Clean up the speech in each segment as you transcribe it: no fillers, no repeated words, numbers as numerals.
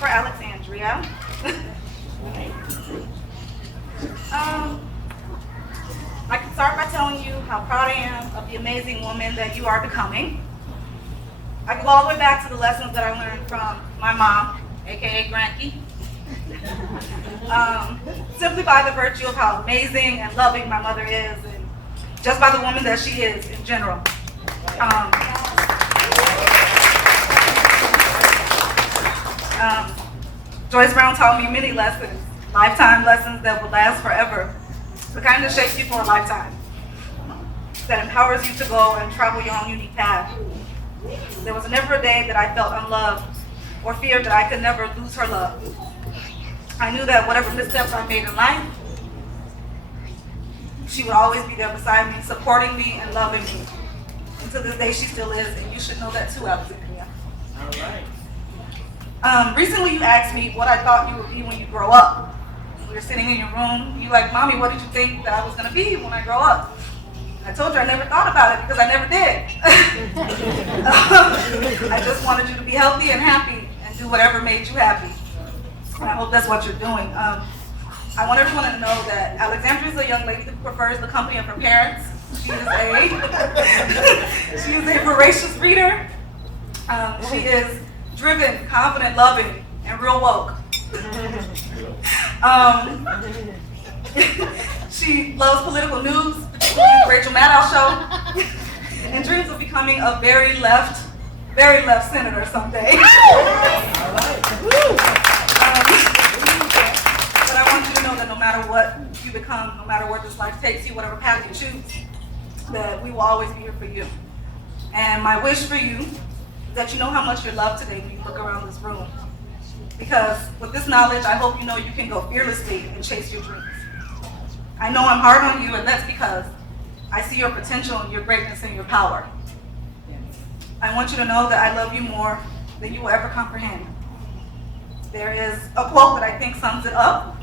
for Alexandria. I can start by telling you how proud I am of the amazing woman that you are becoming. I can go all the way back to the lessons that I learned from my mom, aka Granky. Simply by the virtue of how amazing and loving my mother is, and just by the woman that she is in general. Joyce Brown taught me many lessons, lifetime lessons that will last forever, the kind that shapes you for a lifetime, that empowers you to go and travel your own unique path. There was never a day that I felt unloved or feared that I could never lose her love. I knew that whatever missteps I made in life, she would always be there beside me, supporting me and loving me. And to this day, she still is, and you should know that too, Alexandria. All right. Recently, you asked me what I thought you would be when you grow up. We were sitting in your room. You like, Mommy, what did you think that I was going to be when I grow up? I told you I never thought about it because I never did. I just wanted you to be healthy and happy and do whatever made you happy. And I hope that's what you're doing. I want everyone to know that Alexandria is a young lady who prefers the company of her parents. She is a voracious reader. She is driven, confident, loving, and real woke. She loves political news, particularly the Rachel Maddow show, and dreams of becoming a very left senator someday. But I want you to know that no matter what you become, no matter where this life takes you, whatever path you choose, that we will always be here for you. And my wish for you is that you know how much you're loved today when you look around this room. Because with this knowledge, I hope you know you can go fearlessly and chase your dreams. I know I'm hard on you, and that's because I see your potential and your greatness and your power. I want you to know that I love you more than you will ever comprehend. There is a quote that I think sums it up.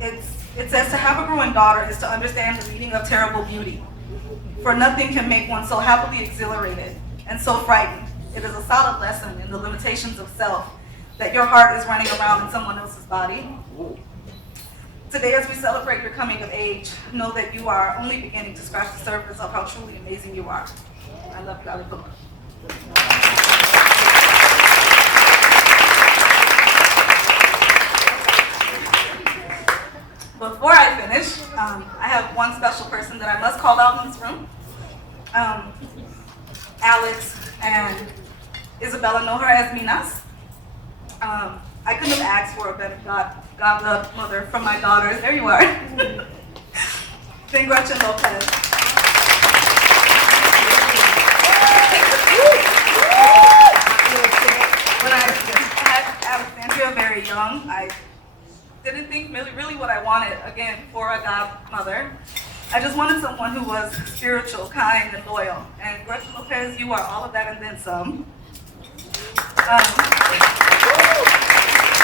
It says, to have a growing daughter is to understand the meaning of terrible beauty. For nothing can make one so happily exhilarated and so frightened. It is a solid lesson in the limitations of self, that your heart is running around in someone else's body. Today, as we celebrate your coming of age, know that you are only beginning to scratch the surface of how truly amazing you are. I love you, Alexandria. Before I finish, I have one special person that I must call out in this room. Alex and Isabella know her as Minas. I couldn't have asked for a better God-loved mother from my daughters. There you are. Then Gretchen Lopez. When I had Alexandria very young, I didn't think really what I wanted, again, for a godmother. I just wanted someone who was spiritual, kind, and loyal. And Gretchen Lopez, you are all of that and then some.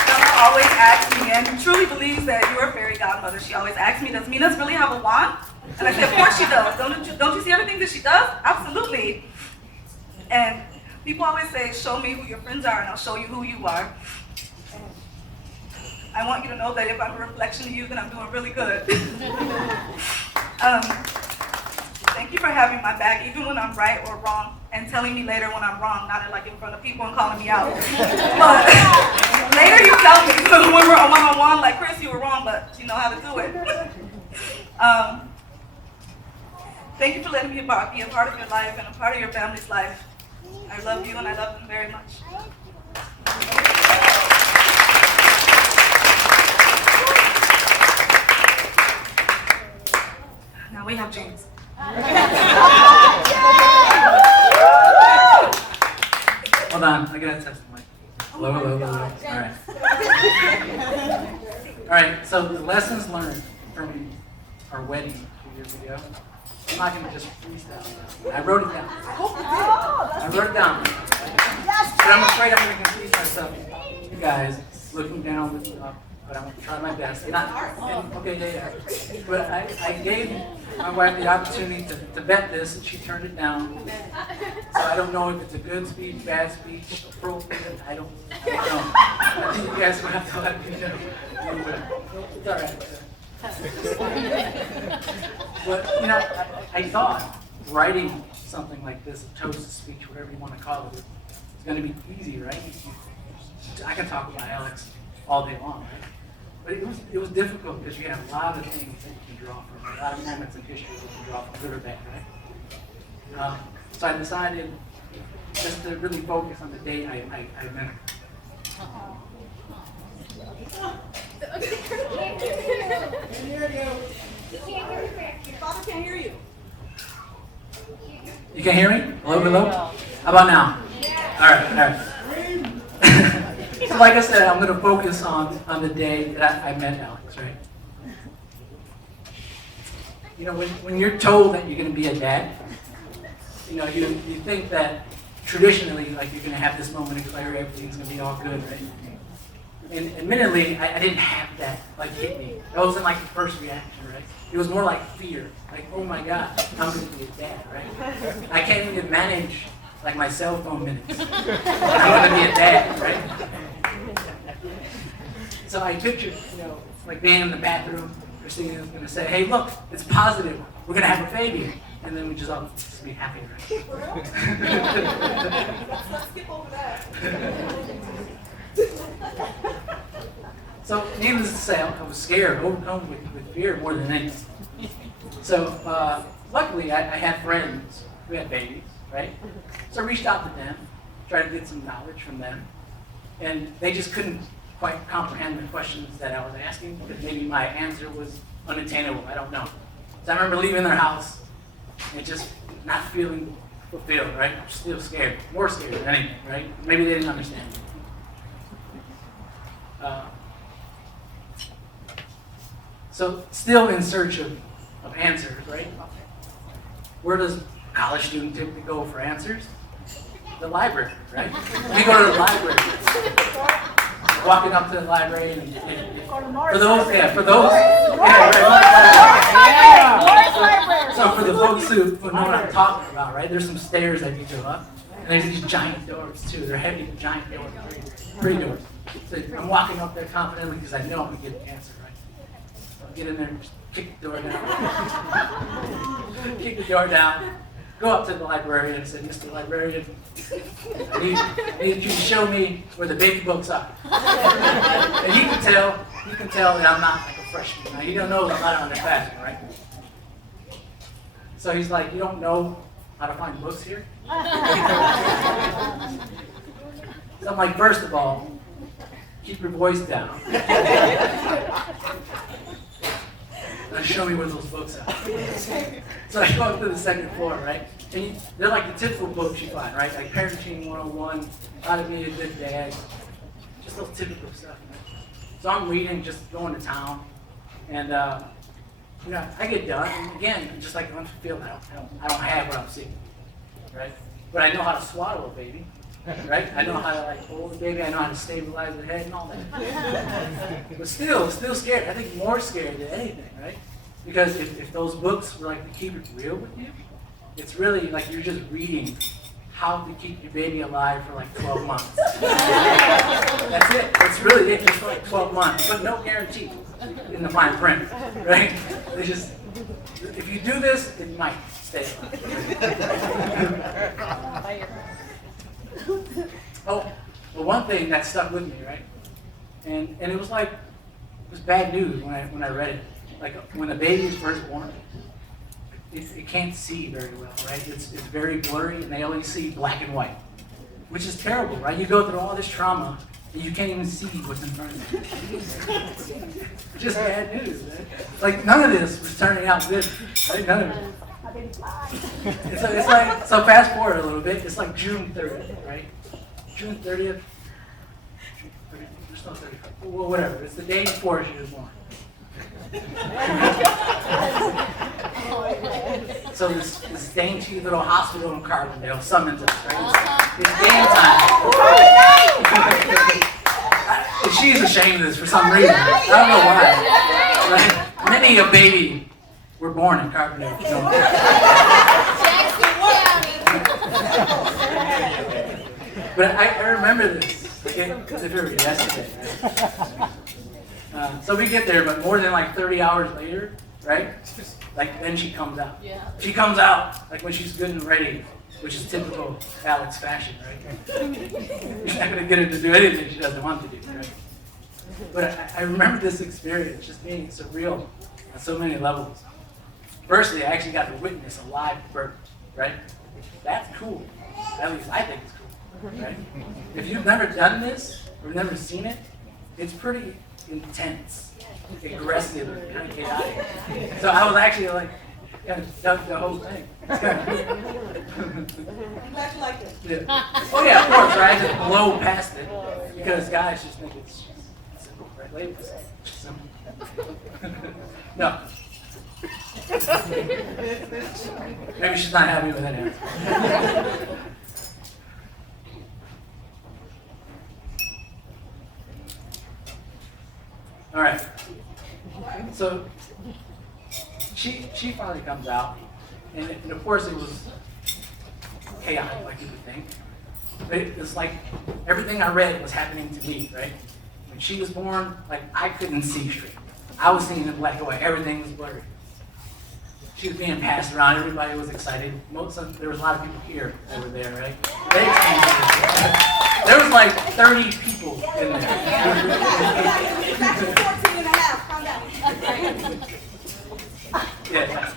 Stella always asks me, and truly believes that you are a fairy godmother. She always asks me, does Minas really have a wand? And I say, of course she does. Don't you see everything that she does? Absolutely. And people always say, show me who your friends are and I'll show you who you are. And I want you to know that if I'm a reflection of you, then I'm doing really good. Thank you for having my back, even when I'm right or wrong, and telling me later when I'm wrong, not like in front of people and calling me out. But later you tell me, when we're on one-on-one, like, Chris, you were wrong, but you know how to do it. Thank you for letting me be a part of your life and a part of your family's life. I love you and I love them very much. Now we have James. Hold on, I gotta test the mic. Hello. All right, so the lessons learned from our wedding 2 years ago. I'm not gonna just freestyle. I wrote it down. I wrote it down. But I'm afraid I'm gonna confuse myself. You guys looking down, looking up, but I'm gonna try my best. Okay, yeah. But I gave my wife the opportunity to vet this, and she turned it down. So I don't know if it's a good speech, bad speech, appropriate. I don't know. I think you guys will have to let me know. It's all right. But I thought writing something like this, a toast speech, whatever you want to call it, is going to be easy, right? I can talk about Alex all day long, right? But it was difficult because you have a lot of things that you can draw from, a lot of moments in history that you can draw from, good or bad, right? So I decided just to really focus on the day I met her. Father can't hear you. You can hear me? Hello? How about now? All right. So like I said, I'm going to focus on the day that I met Alex, right? When you're told that you're going to be a dad, you think that traditionally, like, you're going to have this moment of clarity, everything's going to be all good, right? And admittedly, I didn't have that, like, hit me. That wasn't like the first reaction, right? It was more like fear. Like, oh my God, I'm going to be a dad, right? I can't even manage, like, my cell phone minutes. I'm going to be a dad, right? So I pictured, like being in the bathroom, Christina was going to say, hey, look, it's positive. We're going to have a baby. And then we just all just be happy, right? Let's skip over that. So, needless to say, I was scared, overcome with fear more than anything. So, luckily, I had friends who had babies, right? So I reached out to them, tried to get some knowledge from them, and they just couldn't quite comprehend the questions that I was asking, because maybe my answer was unattainable, I don't know. So I remember leaving their house and just not feeling fulfilled, right? Still scared, more scared than anything, right? Maybe they didn't understand. So still in search of answers, right? Where does a college student typically go for answers? The library, right? We go to the library. Walking up to the library and for those, So for the folks who know what I'm talking about, right? There's some stairs that you go up, and there's these giant doors too. They're heavy, giant doors, three doors. So I'm walking up there confidently because I know I'm gonna get the answer, right? So I'll get in there and just kick the door down. Kick the door down. Go up to the librarian and say, Mr. Librarian, I need you to show me where the baby books are. And you can tell that I'm not like a freshman. Now, he don't know I'm not underclassmen, right? So he's like, you don't know how to find books here? So I'm like, first of all, keep your voice down. Now show me where those books are. So I go up to the second floor, right? And they're like the typical books you find, right? Like Parenting 101, How to Be a Good Dad, just those typical stuff. Right? So I'm reading, just going to town, and I get done, and again, just like unfulfilled, I don't have what I'm seeking, right? But I know how to swaddle a baby, right? I know how to hold the baby, I know how to stabilize the head and all that. But still scared. I think more scared than anything, right? Because if those books were like to keep it real with you, it's really like you're just reading how to keep your baby alive for like 12 months. That's it. That's really it, just for like 12 months. But no guarantee in the fine print, right? They just, if you do this, it might stay alive. Oh, well, one thing that stuck with me, right? And it was bad news when I read it. Like when a baby is first born, it can't see very well, right? It's very blurry, and they only see black and white, which is terrible, right? You go through all this trauma, and you can't even see what's in front of you. It's just bad news, right? Like none of this was turning out good, right? None of it. It's like, so fast forward a little bit, it's like June 30th, right? June 30th, there's no 30th, well, whatever, it's the day before she was born. So this dainty little hospital in Carbondale summons us, right? It's game time. And she's ashamed of this for some reason. I don't know why. Right? Many a baby were born in Carbondale. But I remember this, okay, as if it were yesterday. Right? So we get there, but more than like 30 hours later, right? Like then she comes out. Yeah. She comes out like when she's good and ready, which is typical Alex fashion, right? You're not gonna get her to do anything she doesn't want to do, right? But I remember this experience just being surreal on so many levels. Firstly, I actually got to witness a live birth, right? That's cool. At least I think it's cool, right? If you've never done this or never seen it, it's pretty intense, aggressive, kind of chaotic. So I was actually like, kind of dug the whole thing. It's kind of cool. I'm glad you like it. Yeah. Oh yeah, of course, right? I just blow past it because guys just think it's simple, right? Ladies, it's simple. No. Maybe she's not happy with that answer. All right. So she finally comes out, and of course it was chaotic, like you would think. But it's like everything I read was happening to me, right? When she was born, like I couldn't see straight. I was seeing in black and white. Everything was blurry. She was being passed around. Everybody was excited. There was a lot of people here that were there, right? There was like 30 people in there. It's actually 14 and a half. Calm down. Yeah.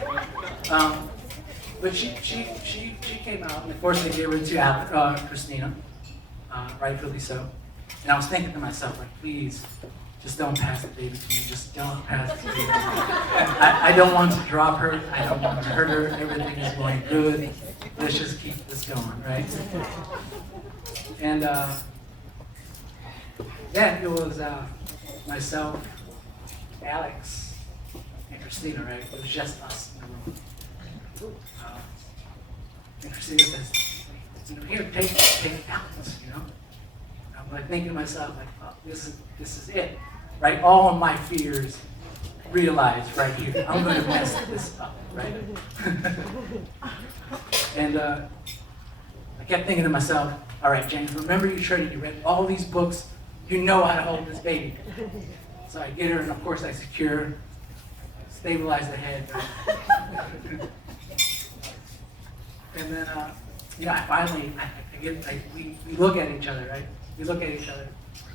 But she came out, and of course they gave her to Christina, rightfully so. And I was thinking to myself, like, please, just don't pass the baby to me. Just don't pass the baby to me. I don't want to drop her. I don't want to hurt her. Everything is going good. Let's just keep this going, right? And yeah, it was myself, Alex, and Christina, right? It was just us in the room. And Christina says, here, take Alex, I'm like thinking to myself, like, oh, this is it, right? All of my fears realized right here. I'm going to mess this up, right? And I kept thinking to myself, all right, James, remember you read all these books. You know how to hold this baby. So I get her, and of course I secure her, stabilize the head. Right? And then, I finally, we look at each other, right? We look at each other.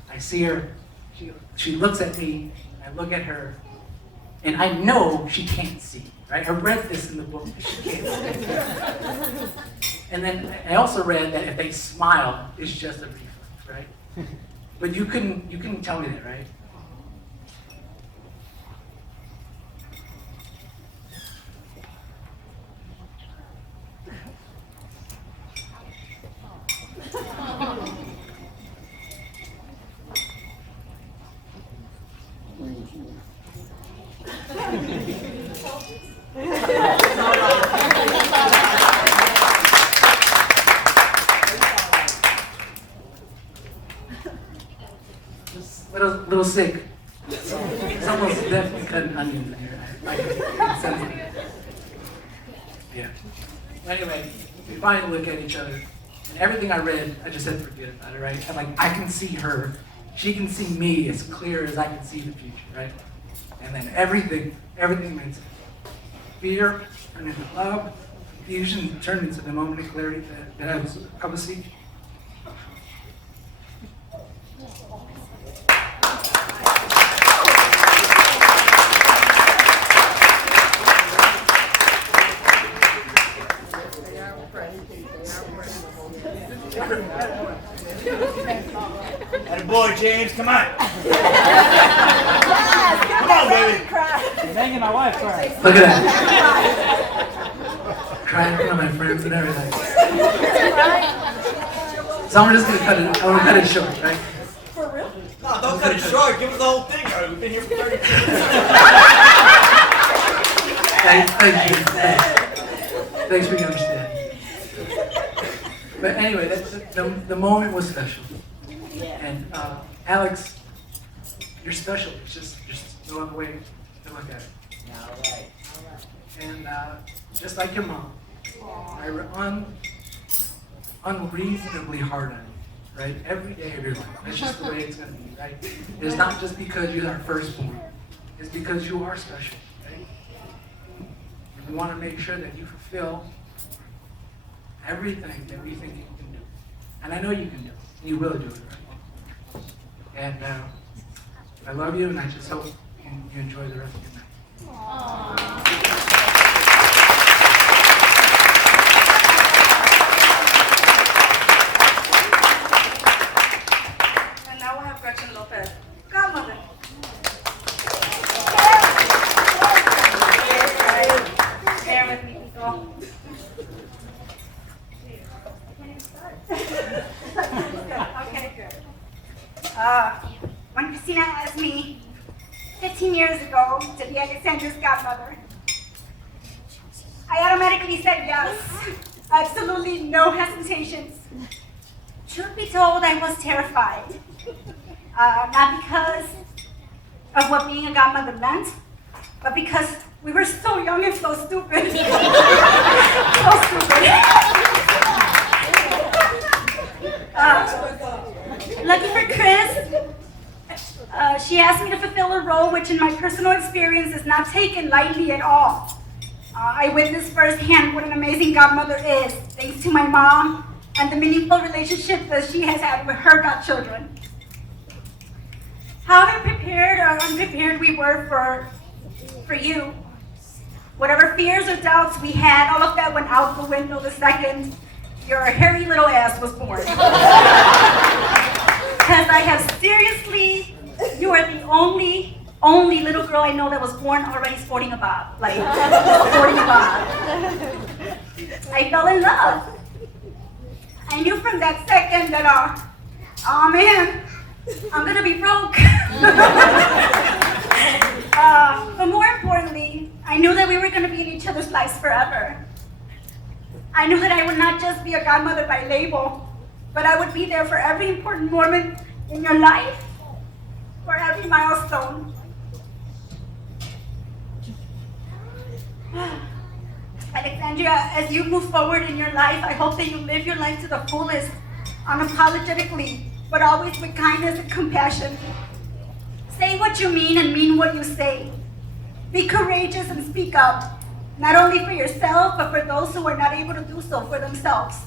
I see her. She looks at me. I look at her, and I know she can't see, right? I read this in the book. She can't see. And then I also read that if they smile, it's just a reflex, right? But you couldn't tell me that, right? Just a little sick. It's almost definitely cut an onion in here. Yeah. Anyway, we finally look at each other, and everything I read, I just said forget about it, right? I'm like, I can see her. She can see me as clear as I can see the future, right? And then everything made sense. Fear turned into love. Confusion turned into the moment of clarity that I was come to seek. Boy, James, come on. Yes, Come on, baby. You're making my wife cry. Look at that. Crying in front of my friends and everything. So I'm just gonna cut it. I'm gonna cut it short, right? For real? No, don't cut it short. Give us the whole thing. Already. We've been here for 30 minutes. Thank you. Thanks for your understanding. But anyway, the moment was special. And Alex, you're special. It's just no other way to look at it. All right. And just like your mom, I unreasonably hard on you, right? Every day of your life. That's just the way it's going to be, right? It's not just because you're our firstborn. It's because you are special, right? And we want to make sure that you fulfill everything that we think you can do. And I know you can do it. And you will do it, right? And I love you, and I just hope you enjoy the rest of your night. And now we'll have Gretchen Lopez, godmother. Share with me, people. Okay, good. When Christina asked me 15 years ago to be Alexandria's godmother, I automatically said yes. Absolutely no hesitations. Truth be told, I was terrified. Not because of what being a godmother meant, but because we were so young and so stupid. So stupid. Lucky for Chris, she asked me to fulfill a role which in my personal experience is not taken lightly at all. I witnessed firsthand what an amazing godmother is, thanks to my mom and the meaningful relationship that she has had with her godchildren. However prepared or unprepared we were for you, whatever fears or doubts we had, all of that went out the window the second your hairy little ass was born. Because I have seriously, you are the only little girl I know that was born already sporting a bob. Like, sporting a bob. I fell in love. I knew from that second that, oh man, I'm gonna be broke. But more importantly, I knew that we were gonna be in each other's lives forever. I knew that I would not just be a godmother by label, but I would be there for every important moment in your life, for every milestone. Alexandria, as you move forward in your life, I hope that you live your life to the fullest, unapologetically, but always with kindness and compassion. Say what you mean and mean what you say. Be courageous and speak up, not only for yourself, but for those who are not able to do so for themselves.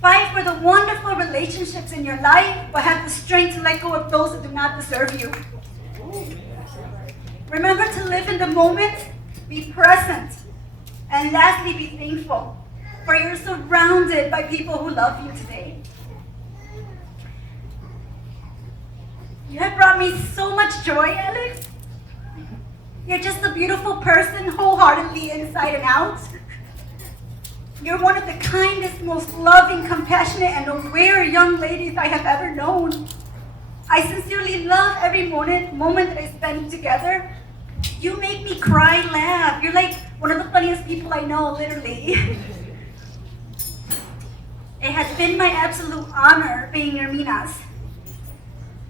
Fight for the wonderful relationships in your life, but have the strength to let go of those that do not deserve you. Remember to live in the moment, be present, and lastly, be thankful, for you're surrounded by people who love you today. You have brought me so much joy, Alex. You're just a beautiful person, wholeheartedly inside and out. You're one of the kindest, most loving, compassionate, and aware young ladies I have ever known. I sincerely love every moment that I spend together. You make me cry, laugh. You're like one of the funniest people I know, literally. It has been my absolute honor being your Minas.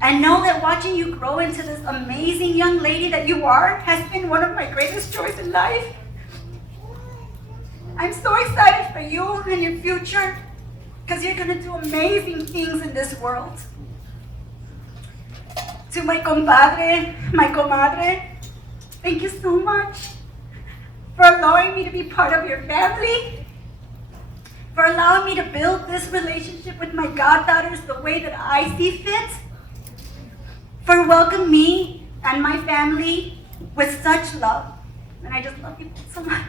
And know that watching you grow into this amazing young lady that you are has been one of my greatest joys in life. I'm so excited for you and your future, because you're gonna do amazing things in this world. To my compadre, my comadre, thank you so much for allowing me to be part of your family, for allowing me to build this relationship with my goddaughters the way that I see fit, for welcoming me and my family with such love. And I just love you so much.